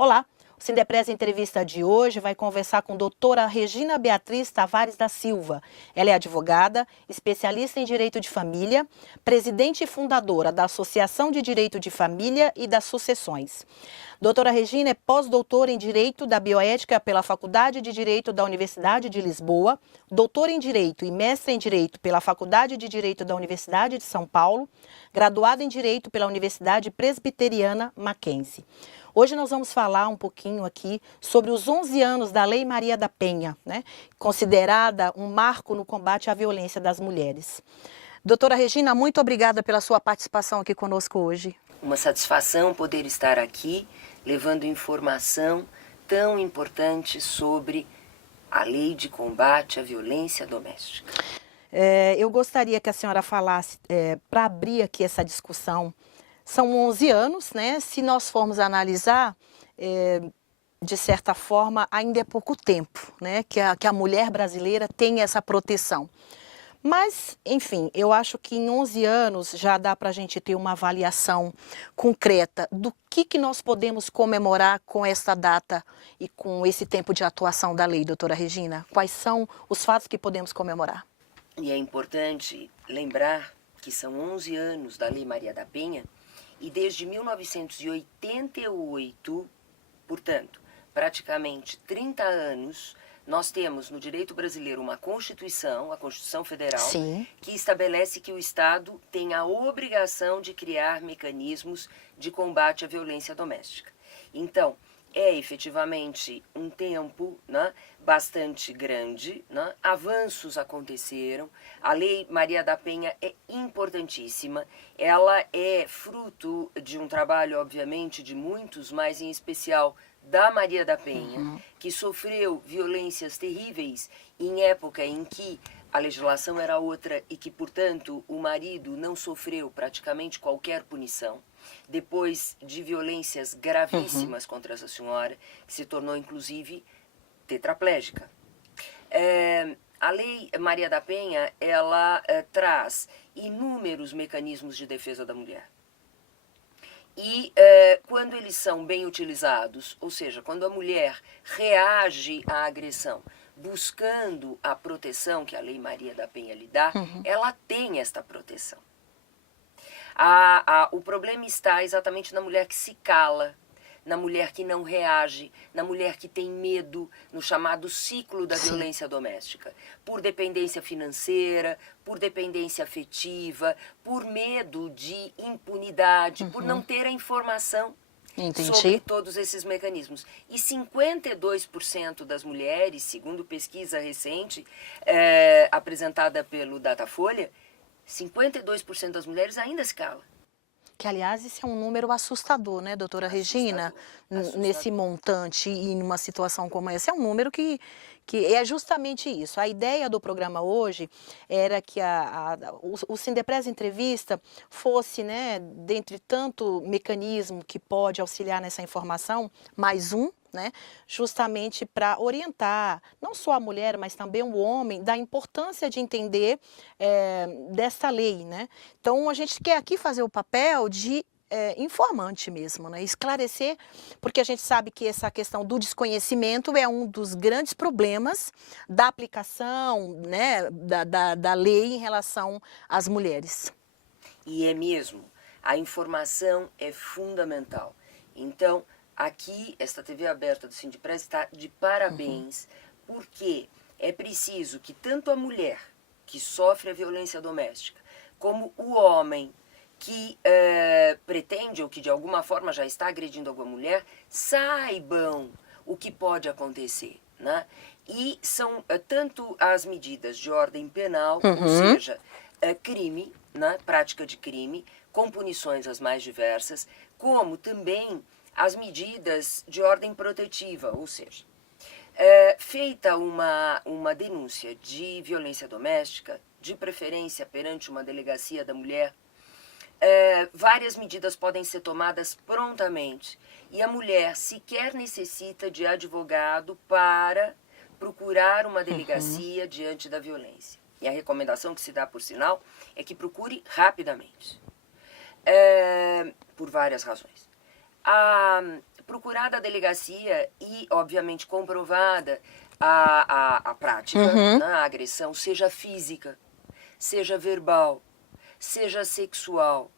Olá, o Sindepres Entrevista de hoje vai conversar com a doutora Regina Beatriz Tavares da Silva. Ela é advogada, especialista em direito de família, presidente e fundadora da Associação de Direito de Família e das Sucessões. Doutora Regina é pós-doutora em Direito da Bioética pela Faculdade de Direito da Universidade de Lisboa, doutora em Direito e mestre em Direito pela Faculdade de Direito da Universidade de São Paulo, graduada em Direito pela Universidade Presbiteriana Mackenzie. Hoje nós vamos falar um pouquinho aqui sobre os 11 anos da Lei Maria da Penha, né? Considerada um marco no combate à violência das mulheres. Doutora Regina, muito obrigada pela sua participação aqui conosco hoje. Uma satisfação poder estar aqui, levando informação tão importante sobre a lei de combate à violência doméstica. Eu gostaria que a senhora falasse, para abrir aqui essa discussão, são 11 anos, né? Se nós formos analisar, de certa forma, ainda é pouco tempo, né? Que a mulher brasileira tem essa proteção. Mas, enfim, eu acho que em 11 anos já dá para a gente ter uma avaliação concreta do que nós podemos comemorar com essa data e com esse tempo de atuação da lei, doutora Regina. Quais são os fatos que podemos comemorar? E é importante lembrar que são 11 anos da Lei Maria da Penha e desde 1988, portanto, praticamente 30 anos, nós temos no direito brasileiro uma Constituição, a Constituição Federal, Sim, que estabelece que o Estado tem a obrigação de criar mecanismos de combate à violência doméstica. Então, é efetivamente um tempo, né, bastante grande, né? Avanços aconteceram, a Lei Maria da Penha é importantíssima, ela é fruto de um trabalho, obviamente, de muitos, mas em especial da Maria da Penha, que sofreu violências terríveis em época em que a legislação era outra e que, portanto, o marido não sofreu praticamente qualquer punição. Depois de violências gravíssimas contra essa senhora, que se tornou, inclusive, tetraplégica. A Lei Maria da Penha, ela traz inúmeros mecanismos de defesa da mulher. E quando eles são bem utilizados, ou seja, quando a mulher reage à agressão buscando a proteção que a Lei Maria da Penha lhe dá, ela tem esta proteção. O problema está exatamente na mulher que se cala, na mulher que não reage, na mulher que tem medo, no chamado ciclo da violência doméstica. Por dependência financeira, por dependência afetiva, por medo de impunidade, por não ter a informação sobre todos esses mecanismos. E 52% das mulheres, segundo pesquisa recente apresentada pelo Datafolha, 52% das mulheres ainda se cala. que aliás esse é um número assustador, né, doutora Regina? Nesse montante e numa situação como essa, é um número que é justamente isso. A ideia do programa hoje era que o Sindepres Entrevista fosse, né, dentre tanto mecanismo que pode auxiliar nessa informação, mais um, né, justamente para orientar não só a mulher, mas também o homem, da importância de entender dessa lei, né? Então a gente quer aqui fazer o papel de informante mesmo, né? Esclarecer, porque a gente sabe que essa questão do desconhecimento é um dos grandes problemas da aplicação, né, da lei em relação às mulheres. E é mesmo, a informação é fundamental. Então, aqui, esta TV aberta do Sindepres está de parabéns, porque é preciso que tanto a mulher que sofre a violência doméstica, como o homem que pretende ou que de alguma forma já está agredindo alguma mulher, saibam o que pode acontecer, né? E são tanto as medidas de ordem penal, ou seja, crime, né? Prática de crime, com punições as mais diversas, como também as medidas de ordem protetiva, ou seja, feita uma denúncia de violência doméstica, de preferência perante uma delegacia da mulher, várias medidas podem ser tomadas prontamente e a mulher sequer necessita de advogado para procurar uma delegacia diante da violência. E a recomendação que se dá, por sinal, é que procure rapidamente, por várias razões. procurada a delegacia e, obviamente, comprovada a prática, né, a agressão, seja física, seja verbal, seja sexual,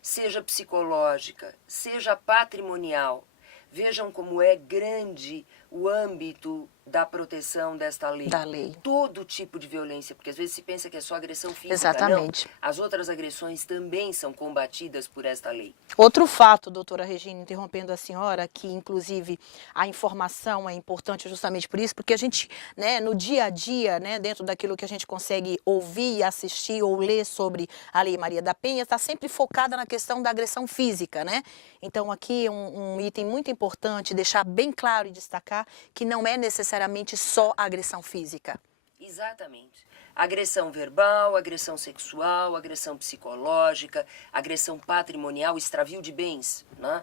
seja psicológica, seja patrimonial. Vejam como é grande o âmbito da proteção desta lei. Da lei. Todo tipo de violência, porque às vezes se pensa que é só agressão física. Exatamente. Não. As outras agressões também são combatidas por esta lei. Outro fato, doutora Regina, interrompendo a senhora, que inclusive a informação é importante justamente por isso, porque a gente, né, no dia a dia, né, dentro daquilo que a gente consegue ouvir, assistir ou ler sobre a Lei Maria da Penha, está sempre focada na questão da agressão física, né? Então aqui um item muito importante, deixar bem claro e destacar que não é necessariamente só a agressão física. Exatamente. Agressão verbal, agressão sexual, agressão psicológica, agressão patrimonial, extravio de bens, né?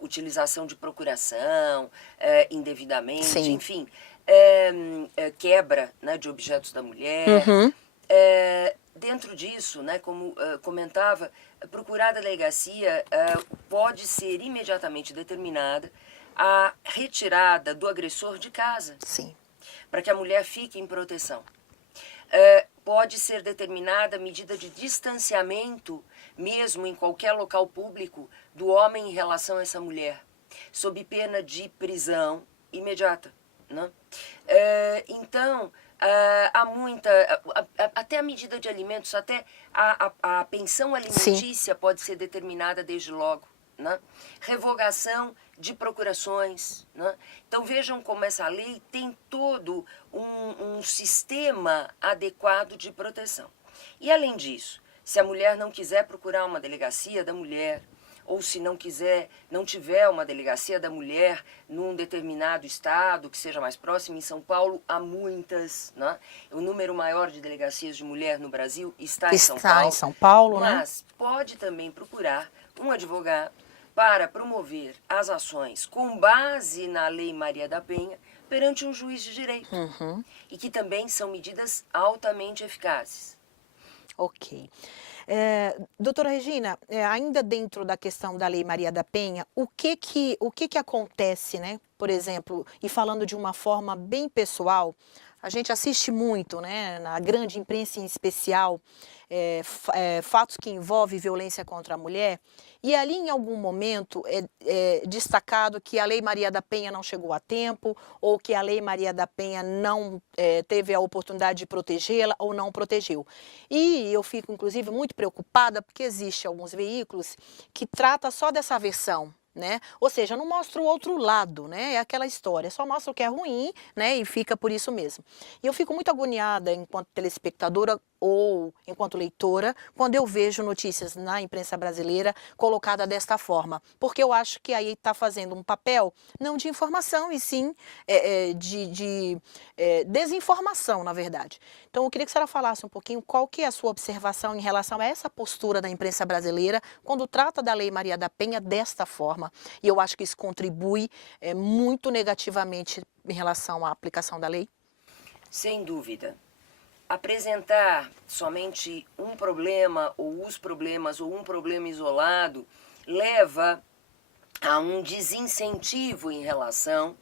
Utilização de procuração, indevidamente, Sim. enfim, quebra, né, de objetos da mulher. Dentro disso, né, como comentava, procurada a delegacia pode ser imediatamente determinada a retirada do agressor de casa. Sim. Para que a mulher fique em proteção. Pode ser determinada medida de distanciamento, mesmo em qualquer local público, do homem em relação a essa mulher, sob pena de prisão imediata. Né? Então, há muita... até a medida de alimentos, até a pensão alimentícia Sim. pode ser determinada desde logo. Né? Revogação de procurações. Né? Então vejam como essa lei tem todo um sistema adequado de proteção. E além disso, se a mulher não quiser procurar uma delegacia da mulher, ou se não tiver uma delegacia da mulher num determinado estado que seja mais próximo, em São Paulo há muitas, né? O número maior de delegacias de mulher no Brasil está em São Paulo, mas pode também procurar um advogado para promover as ações com base na Lei Maria da Penha perante um juiz de direito. E que também são medidas altamente eficazes. Ok. Doutora Regina, ainda dentro da questão da Lei Maria da Penha, o que acontece, né? Por exemplo, e falando de uma forma bem pessoal, a gente assiste muito, né, na grande imprensa em especial, fatos que envolvem violência contra a mulher, e ali em algum momento é destacado que a Lei Maria da Penha não chegou a tempo, ou que a Lei Maria da Penha não teve a oportunidade de protegê-la ou não protegeu. E eu fico, inclusive, muito preocupada porque existem alguns veículos que tratam só dessa versão, né? Ou seja, não mostra o outro lado, né? É aquela história, só mostra o que é ruim, né? E fica por isso mesmo. E eu fico muito agoniada enquanto telespectadora ou enquanto leitora, quando eu vejo notícias na imprensa brasileira colocada desta forma, porque eu acho que aí está fazendo um papel não de informação, e sim de desinformação, na verdade. Então, eu queria que a senhora falasse um pouquinho qual que é a sua observação em relação a essa postura da imprensa brasileira quando trata da Lei Maria da Penha desta forma. E eu acho que isso contribui muito negativamente em relação à aplicação da lei. Sem dúvida. Apresentar somente um problema, ou os problemas, ou um problema isolado, leva a um desincentivo em relação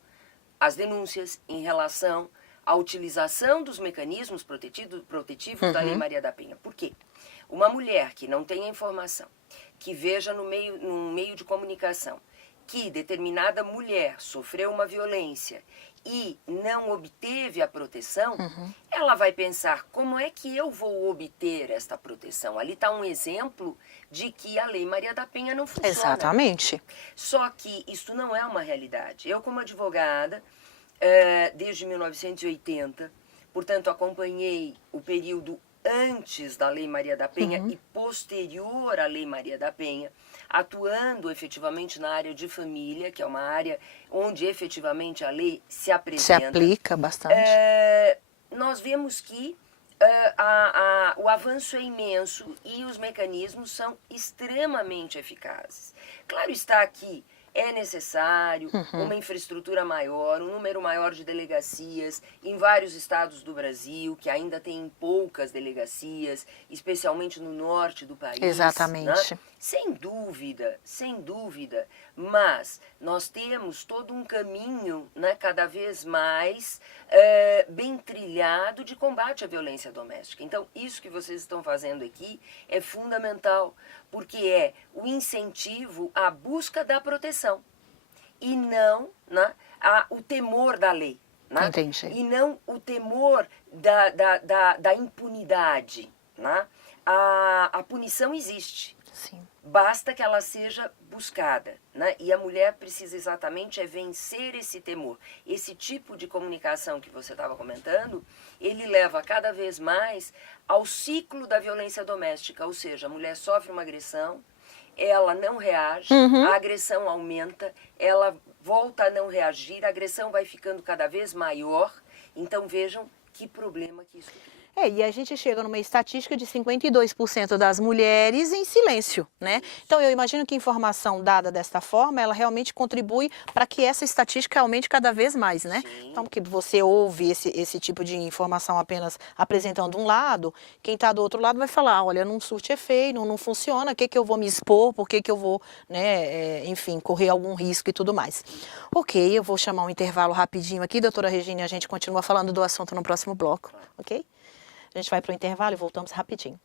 às denúncias, em relação à utilização dos mecanismos protetivos da Lei Maria da Penha. Por quê? Uma mulher que não tenha informação, que veja no meio de comunicação que determinada mulher sofreu uma violência e não obteve a proteção, ela vai pensar, como é que eu vou obter esta proteção? Ali está um exemplo de que a Lei Maria da Penha não funciona. Exatamente. Só que isso não é uma realidade. Eu, como advogada, desde 1980, portanto, acompanhei o período antes da Lei Maria da Penha e posterior à Lei Maria da Penha, atuando efetivamente na área de família, que é uma área onde efetivamente a lei se apresenta. Se aplica bastante. Nós vemos que o avanço é imenso e os mecanismos são extremamente eficazes. Claro está que é necessário uma infraestrutura maior, um número maior de delegacias em vários estados do Brasil, que ainda tem poucas delegacias, especialmente no norte do país. Exatamente. Né? Sem dúvida, mas nós temos todo um caminho, né, cada vez mais bem trilhado de combate à violência doméstica. Então, isso que vocês estão fazendo aqui é fundamental, porque é o incentivo à busca da proteção e não, né, o temor da lei. Né? Entendi. E não o temor da impunidade. Né? A punição existe. Sim. Basta que ela seja buscada, né? E a mulher precisa exatamente vencer esse temor. Esse tipo de comunicação que você estava comentando, ele leva cada vez mais ao ciclo da violência doméstica, ou seja, a mulher sofre uma agressão, ela não reage, a agressão aumenta, ela volta a não reagir, a agressão vai ficando cada vez maior. Então vejam que problema que isso cria. E a gente chega numa estatística de 52% das mulheres em silêncio, né? Então eu imagino que informação dada desta forma, ela realmente contribui para que essa estatística aumente cada vez mais, né? Sim. Então, porque você ouve esse tipo de informação apenas apresentando um lado, quem está do outro lado vai falar, olha, não surte efeito, não funciona, o que eu vou me expor, por que eu vou, né, enfim, correr algum risco e tudo mais. Ok, eu vou chamar um intervalo rapidinho aqui, doutora Regina, e a gente continua falando do assunto no próximo bloco, ok? A gente vai para o intervalo e voltamos rapidinho.